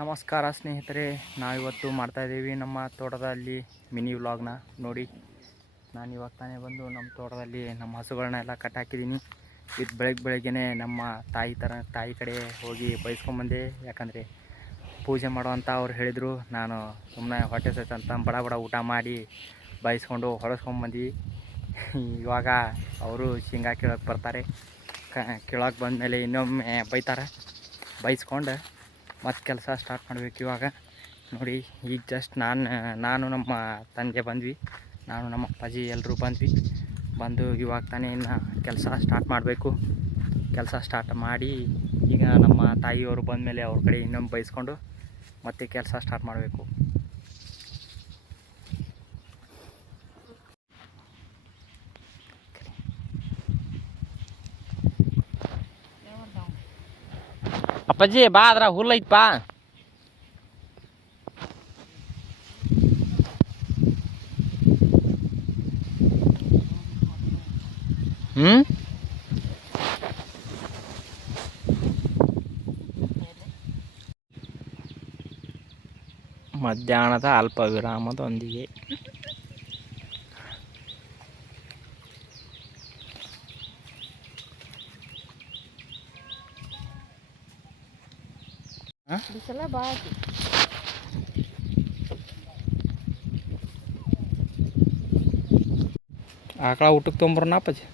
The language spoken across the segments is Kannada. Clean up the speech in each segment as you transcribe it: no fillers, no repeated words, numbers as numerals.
ನಮಸ್ಕಾರ ಸ್ನೇಹಿತರೆ, ನಾವಿವತ್ತು ಮಾಡ್ತಾಯಿದ್ದೀವಿ ನಮ್ಮ ತೋಟದಲ್ಲಿ ಮಿನಿ ವ್ಲಾಗ್ನ. ನೋಡಿ, ನಾನು ಇವಾಗ ತಾನೇ ಬಂದು ನಮ್ಮ ತೋಟದಲ್ಲಿ ನಮ್ಮ ಹಸುಗಳನ್ನೆಲ್ಲ ಕಟ್ಟಾಕಿದ್ದೀನಿ. ಇದು ಬೆಳಗ್ಗೆನೇ ನಮ್ಮ ತಾಯಿ ಕಡೆ ಹೋಗಿ ಬೈಸ್ಕೊಂಬಂದೆ. ಯಾಕಂದರೆ ಪೂಜೆ ಮಾಡುವಂತ ಅವ್ರು ಹೇಳಿದರು. ನಾನು ಸುಮ್ಮನೆ ಹೊಟ್ಟೆ ಸೈತಂತ ಬಡ ಊಟ ಮಾಡಿ ಬೈಸ್ಕೊಂಡು ಹೊರಸ್ಕೊಂಬಂದ್ವಿ. ಇವಾಗ ಅವರು ಶೇಂಗಾ ಕೀಳಕ್ಕೆ ಬರ್ತಾರೆ. ಕೀಳಕ್ಕೆ ಬಂದಮೇಲೆ ಇನ್ನೊಮ್ಮೆ ಬೈಸ್ಕೊಂಡು ಮತ್ತು ಕೆಲಸ ಸ್ಟಾರ್ಟ್ ಮಾಡಬೇಕು. ಇವಾಗ ನೋಡಿ, ಈಗ ಜಸ್ಟ್ ನಾನು ನಮ್ಮ ತಂದೆ ಬಂದ್ವಿ. ನಾನು ನಮ್ಮ ಅಪ್ಪಾಜಿ ಎಲ್ಲರೂ ಬಂದು ಇವಾಗ ತಾನೇ ಇನ್ನು ಕೆಲಸ ಸ್ಟಾರ್ಟ್ ಮಾಡಬೇಕು. ಕೆಲಸ ಸ್ಟಾರ್ಟ್ ಮಾಡಿ ಈಗ ನಮ್ಮ ತಾಯಿಯವರು ಬಂದಮೇಲೆ ಅವ್ರ ಕಡೆ ಇನ್ನೊಮ್ಮೆ ಬೈಸ್ಕೊಂಡು ಮತ್ತೆ ಕೆಲಸ ಸ್ಟಾರ್ಟ್ ಮಾಡಬೇಕು. ಅಪ್ಪಾಜಿ ಬಾ, ಅದ್ರ ಹುಲ್ಲೈತ್ಪಾ. ಮಧ್ಯಾಹ್ನದ ಅಲ್ಪ ವಿರಾಮದೊಂದಿಗೆ ಆಕಳ ಊಟಕ್ಕೆ ತೊಗೊಂಬರೋಣ ಅಪ್ಪಾಜಿ.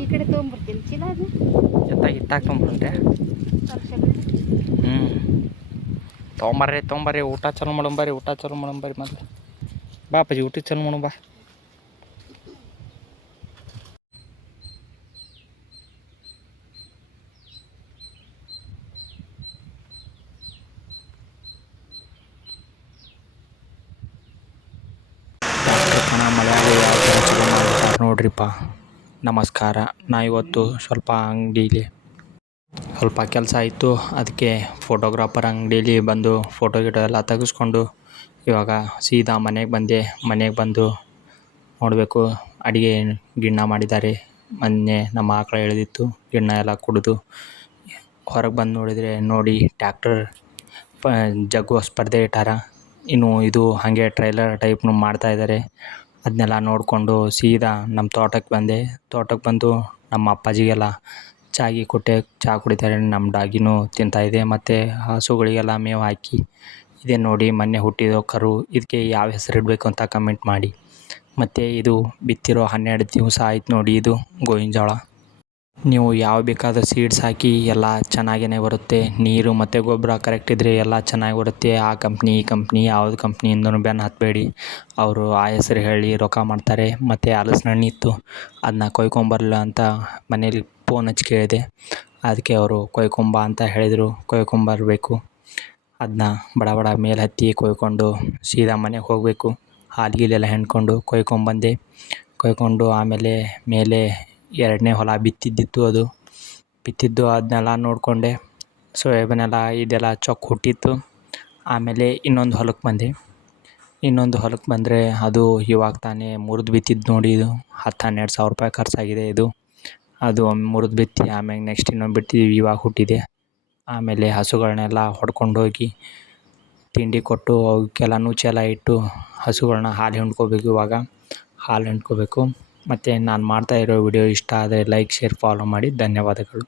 ಈ ಕಡೆ ತೊಗೊಂಬರ್ತೀನಿ, ಚೀಲ ಅದು ಇತ್ತಾಗ ತೊಗೊಂಬರ್ರೆ. ತೊಗೊಂಬರ್ರಿ ಊಟ ಚಲೋ ಮಾಡಂಬರ್ರಿ. ಮೊದಲು ಬಾ ಅಪ್ಪಾಜಿ, ಊಟ ಚಲೋ ಮಾಡೋಣ ಬಾ. ಮಲಯಾಳಿ ಯಾವ ಥರ ಚಲೋ ಮಾಡ್ತಾರೆ ನೋಡ್ರಿಪ್ಪ. ನಮಸ್ಕಾರ. ನಾ ಇವತ್ತು ಸ್ವಲ್ಪ ಅಂಗಡೀಲಿ ಸ್ವಲ್ಪ ಕೆಲಸ ಇತ್ತು. ಅದಕ್ಕೆ ಫೋಟೋಗ್ರಾಫರ್ ಅಂಗಡೀಲಿ ಬಂದು ಫೋಟೋ ಎಲ್ಲ ತೆಗೆಸ್ಕೊಂಡು ಇವಾಗ ಸೀದಾ ಮನೆಗೆ ಬಂದು ನೋಡಬೇಕು. ಅಡುಗೆ ಗಿಣ್ಣ ಮಾಡಿದ್ದಾರೆ. ಮೊನ್ನೆ ನಮ್ಮ ಆಕಳ ಎಳೆದಿತ್ತು, ಗಿಣ್ಣ ಎಲ್ಲ ಕುಡಿದು ಹೊರಗೆ ಬಂದು ನೋಡಿ ಟ್ಯಾಕ್ಟರ್ ಜಗ್ಗುವ ಸ್ಪರ್ಧೆ ಇಟ್ಟಾರ. ಇನ್ನು ಇದು ಹಾಗೆ ಟ್ರೈಲರ್ ಟೈಪ್ನು ಮಾಡ್ತಾಯಿದ್ದಾರೆ. ಅದನ್ನೆಲ್ಲ ನೋಡಿಕೊಂಡು ಸೀದಾ ನಮ್ಮ ತೋಟಕ್ಕೆ ಬಂದು ನಮ್ಮ ಅಪ್ಪಾಜಿಗೆಲ್ಲ ಕೊಟ್ಟೆ. ಚಹಾ ಕುಡಿತಾರೆ. ನಮ್ಮ ಡಾಗಿನೂ ತಿಂತಾಯಿದೆ. ಮತ್ತು ಹಸುಗಳಿಗೆಲ್ಲ ಮೇವು ಹಾಕಿ. ಇದೇ ನೋಡಿ ಮೊನ್ನೆ ಹುಟ್ಟಿದ ಕರು. ಇದಕ್ಕೆ ಯಾವ ಹೆಸರು ಇಡಬೇಕು ಅಂತ ಕಮೆಂಟ್ ಮಾಡಿ. ಮತ್ತು ಇದು ಬಿತ್ತಿರೋ 12 ದಿವಸ ಆಯ್ತು ನೋಡಿ. ಇದು ಗೋವಿನ ಜೋಳ. ನೀವು ಯಾವ ಬೇಕಾದ ಸೀಡ್ಸ್ ಹಾಕಿ ಎಲ್ಲ ಚೆನ್ನಾಗೇ ಬರುತ್ತೆ. ನೀರು ಮತ್ತು ಗೊಬ್ಬರ ಕರೆಕ್ಟ್ ಇದ್ದರೆ ಎಲ್ಲ ಚೆನ್ನಾಗಿ ಬರುತ್ತೆ. ಆ ಕಂಪ್ನಿ ಈ ಕಂಪ್ನಿ ಯಾವುದು ಕಂಪ್ನಿಯಿಂದನೂ ಬೆನ್ನು ಹತ್ತಬೇಡಿ. ಅವರು ಆ ಹೆಸರು ಹೇಳಿ ರೊಕ್ಕ ಮಾಡ್ತಾರೆ. ಮತ್ತು ಹಲಸಿನಣ್ಣು ಇತ್ತು, ಅದನ್ನ ಕೊಯ್ಕೊಂಬರಲ್ಲ ಅಂತ ಮನೇಲಿ ಫೋನ್ ಹಚ್ಚಿ ಕೇಳಿದೆ. ಅದಕ್ಕೆ ಅವರು ಕೊಯ್ಕೊಂಬ ಅಂತ ಹೇಳಿದರು. ಕೊಯ್ಕೊಂಬರಬೇಕು. ಅದನ್ನ ಬಡ ಮೇಲೆ ಹತ್ತಿ ಕೊಯ್ಕೊಂಡು ಸೀದಾ ಮನೆಗೆ ಹೋಗಬೇಕು. ಹಾಲು ಹಿಂಡ್ಕೊಂಡು ಕೊಯ್ಕೊಂಡು ಆಮೇಲೆ ಮೇಲೆ 2ನೇ ಹೊಲ ಬಿತ್ತಿದ್ದು ಅದನ್ನೆಲ್ಲ ನೋಡಿಕೊಂಡೆ. ಸೋಯಾಬೀನೆಲ್ಲ ಇದೆಲ್ಲ ಚೊಕ್ಕ ಹುಟ್ಟಿತ್ತು. ಆಮೇಲೆ ಇನ್ನೊಂದು ಹೊಲಕ್ಕೆ ಬಂದರೆ ಅದು ಇವಾಗ ತಾನೇ ಮುರಿದು ಬಿತ್ತಿದ್ದು ನೋಡಿ. ಇದು 10-12 ಸಾವಿರ ರೂಪಾಯಿ ಖರ್ಚಾಗಿದೆ. ಅದು ಮುರಿದು ಬಿತ್ತಿ ಆಮೇಲೆ ನೆಕ್ಸ್ಟ್ ಇನ್ನೊಂದು ಬಿತ್ತಿದ್ವಿ, ಇವಾಗ ಹುಟ್ಟಿದೆ. ಆಮೇಲೆ ಹಸುಗಳನ್ನೆಲ್ಲ ಹೊಡ್ಕೊಂಡೋಗಿ ತಿಂಡಿ ಕೊಟ್ಟು ಅವಕ್ಕೆಲ್ಲ ನುಚ್ಚೆಲ್ಲ ಇಟ್ಟು ಹಸುಗಳನ್ನ ಹಾಲು ಹಿಂಡ್ಕೋಬೇಕು. ಇವಾಗ ಹಾಲು ಹಿಂಡ್ಕೋಬೇಕು. ಮತ್ತು ನಾನು ಮಾಡ್ತಾಯಿರೋ ವಿಡಿಯೋ ಇಷ್ಟ ಆದರೆ ಲೈಕ್, ಶೇರ್, ಫಾಲೋ ಮಾಡಿ. ಧನ್ಯವಾದಗಳು.